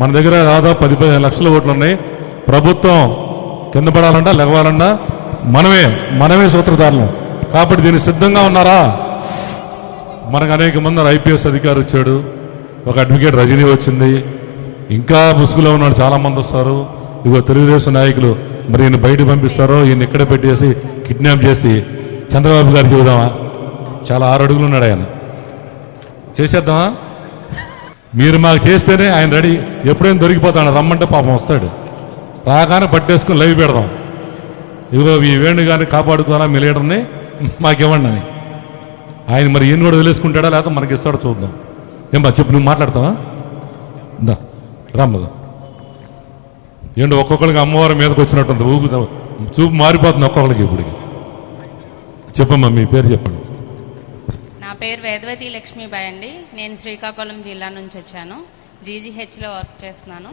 మన దగ్గర దాదాపు 10-15 లక్షల ఓట్లు ఉన్నాయి. ప్రభుత్వం కింద పడాలన్నా లెగవాలన్నా మనమే సూత్రధారులు. కాబట్టి దీనికి సిద్ధంగా ఉన్నారా? మనకు అనేక మంది ఐపీఎస్ అధికారి వచ్చాడు, ఒక అడ్వకేట్ రజనీ వచ్చింది, ఇంకా ముసుగులో ఉన్నాడు చాలామంది వస్తారు. ఇగో తెలుగుదేశం నాయకులు మరి ఈయన బయట పంపిస్తారో ఈయన ఇక్కడే పెట్టేసి కిడ్నాప్ చేసి చంద్రబాబు గారికి చెబుదామా? చాలా 6 అడుగులు ఉన్నాడు ఆయన. చేసేద్దామా? మీరు మాకు చేస్తేనే ఆయన రెడీ. ఎప్పుడైనా దొరికిపోతాడు, రమ్మంటే పాపం వస్తాడు. రాగానే పట్టేసుకుని లైవ్ పెడదాం. ఇదిగో ఈ వేణు కానీ కాపాడుకోవాలా మీ లీడర్ని మాకివ్వండి అని. ఆయన మరి ఈయన కూడా వదిలేసుకుంటాడా లేకపోతే మనకి ఇస్తాడో చూద్దాం. ఏం బా చెప్పు, నువ్వు మాట్లాడతావా? దా రామ్మదా. ఏంటి ఒక్కొక్కరికి అమ్మవారి మీదకి వచ్చినట్టుంది, ఊగుతా చూపు మారిపోతుంది ఒక్కొక్కరికి. ఇప్పటికి చెప్పమ్మా మీ పేరు చెప్పండి. నా పేరు వేదవతి లక్ష్మీబాయి అండి. నేను శ్రీకాకుళం జిల్లా నుంచి వచ్చాను. జీజీహెచ్లో వర్క్ చేస్తున్నాను.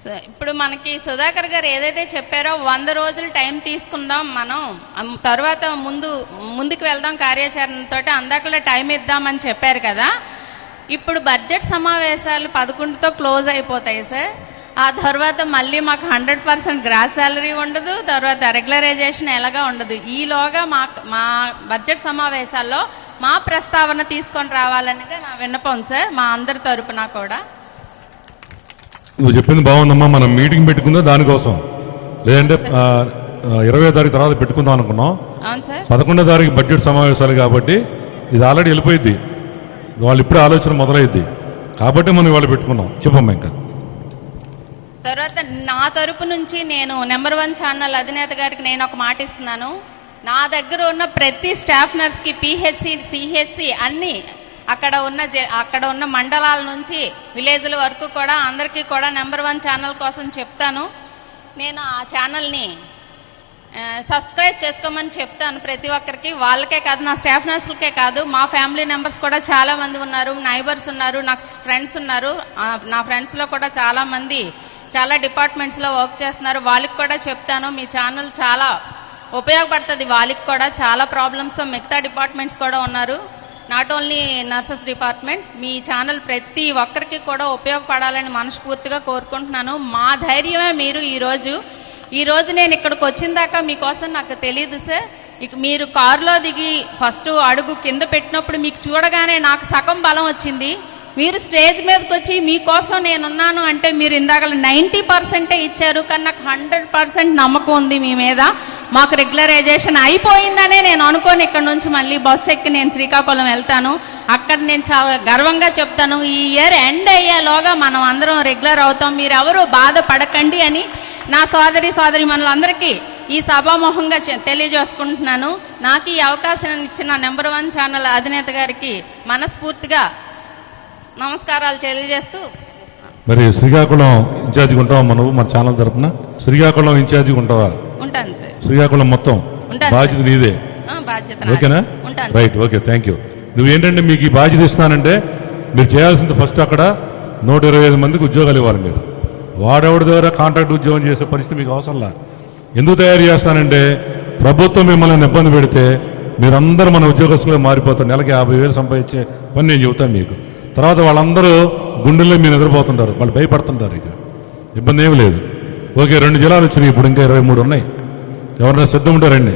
సో ఇప్పుడు మనకి సుధాకర్ గారు ఏదైతే చెప్పారో 100 రోజులు టైం తీసుకుందాం, మనం తర్వాత ముందుకు వెళ్దాం కార్యాచరణతో, అందాకలా టైం ఇద్దామని చెప్పారు కదా. ఇప్పుడు బడ్జెట్ సమావేశాలు 11తో క్లోజ్ అయిపోతాయి సార్. ఆ తర్వాత మళ్ళీ మాకు 100% గ్రాస్ శాలరీ ఉండదు, తర్వాత రెగ్యులరైజేషన్ ఎలాగా ఉండదు. ఈలోగా మా బడ్జెట్ సమావేశాల్లో మా ప్రస్తావన తీసుకొని రావాలనేదే నా విన్నపం సార్, మా అందరి తరపున కూడా. నువ్వు చెప్పింది బాగుందమ్మా. మనం మీటింగ్ పెట్టుకుందా దానికోసం, లేదంటే 20వ తారీఖు తర్వాత పెట్టుకుందాం అనుకున్నాం. అవును సార్. 11వ తారీఖు బడ్జెట్ సమావేశాలు కాబట్టి ఇది ఆల్రెడీ వెళ్ళిపోయింది, వాళ్ళు ఇప్పుడే ఆలోచన మొదలైద్ది కాబట్టి మనం ఇవాళ పెట్టుకున్నాం. చెప్పమ్మా. ఇంకా తర్వాత నా తరపు నుంచి నేను నెంబర్ 1 ఛానల్ అధినేత గారికి నేను ఒక మాట ఇస్తున్నాను. నా దగ్గర ఉన్న ప్రతి స్టాఫ్ నర్స్కి పిహెచ్సి సిహెచ్సి అన్నీ అక్కడ ఉన్న మండలాల నుంచి విలేజ్ల వరకు కూడా అందరికీ కూడా నెంబర్ 1 ఛానల్ కోసం చెప్తాను. నేను ఆ ఛానల్ని సబ్స్క్రైబ్ చేసుకోమని చెప్తాను ప్రతి ఒక్కరికి. వాళ్ళకే కాదు, నా స్టాఫ్ నర్సులకే కాదు, మా ఫ్యామిలీ మెంబర్స్ కూడా చాలామంది ఉన్నారు, నైబర్స్ ఉన్నారు, నాకు ఫ్రెండ్స్ ఉన్నారు. నా ఫ్రెండ్స్లో కూడా చాలామంది చాలా డిపార్ట్మెంట్స్లో వర్క్ చేస్తున్నారు. వాళ్ళకి కూడా చెప్తాను, మీ ఛానల్ చాలా ఉపయోగపడుతుంది. వాళ్ళకి కూడా చాలా ప్రాబ్లమ్స్ మిగతా డిపార్ట్మెంట్స్ కూడా ఉన్నారు, not only nurses department. Me channel ప్రతి ఒక్కరికి కూడా ఉపయోగపడాలని మనస్ఫూర్తిగా కోరుకుంటున్నాను. మా ధైర్యమే మీరు. ఈరోజు నేను ఇక్కడికి వచ్చిన దాకా మీకోసం నాకు తెలియదు సార్. ఇక మీరు కారులో దిగి ఫస్ట్ అడుగు కింద పెట్టినప్పుడు మీకు చూడగానే నాకు సగం బలం వచ్చింది. మీరు స్టేజ్ మీదకి వచ్చి మీకోసం నేనున్నాను అంటే మీరు ఇందాక 90% ఇచ్చారు, కానీ నాకు 100% నమ్మకం ఉంది మీ మీద. మాకు రెగ్యులరైజేషన్ అయిపోయిందనే నేను అనుకోని ఇక్కడ నుంచి మళ్ళీ బస్సు ఎక్కి నేను శ్రీకాకుళం వెళ్తాను. అక్కడ నేను చాలా గర్వంగా చెప్తాను, ఈ ఇయర్ ఎండ్ అయ్యేలోగా మనం అందరం రెగ్యులర్ అవుతాం, మీరెవరూ బాధపడకండి అని నా సోదరి మనులందరికీ ఈ సభాముఖంగా తెలియజేసుకుంటున్నాను. నాకు ఈ అవకాశం ఇచ్చిన నెంబర్ 1 ఛానల్ అధినేత గారికి మనస్ఫూర్తిగా నమస్కారాలు తెలియజేస్తూ. మరి శ్రీకాకుళం ఇన్ఛార్జిగా ఉంటావా నువ్వు? మన ఛానల్ తరపున శ్రీకాకుళం ఇన్ఛార్జిగా ఉంటావా? ఉంటాను సార్. శ్రీకాకుళం మొత్తం బాధ్యత నీదే, ఓకేనా? Right, okay, thank you. నువ్వేంటంటే మీకు ఈ బాధ్యత ఇస్తున్నానంటే మీరు చేయాల్సింది ఫస్ట్ అక్కడ 125 మందికి ఉద్యోగాలు ఇవ్వాలి. మీరు వాడెవడి దగ్గర కాంట్రాక్ట్ ఉద్యోగం చేసే పరిస్థితి మీకు అవసరంలా. ఎందుకు తయారు చేస్తానంటే ప్రభుత్వం మిమ్మల్ని ఇబ్బంది పెడితే మీరందరూ మన ఉద్యోగస్తులుగా మారిపోతారు. నెలకి 50,000 సంపాదించే పని నేను చెబుతాను మీకు. తర్వాత వాళ్ళందరూ గుండెల్లో మీరు నిద్రపోతుంటారు, వాళ్ళు భయపడుతుంటారు. ఇక ఇబ్బంది ఏమి లేదు. ఓకే, 2 జిల్లాలు వచ్చినాయి, ఇప్పుడు ఇంకా 23 ఉన్నాయి. ఎవరైనా సిద్ధం ఉంటే రండి.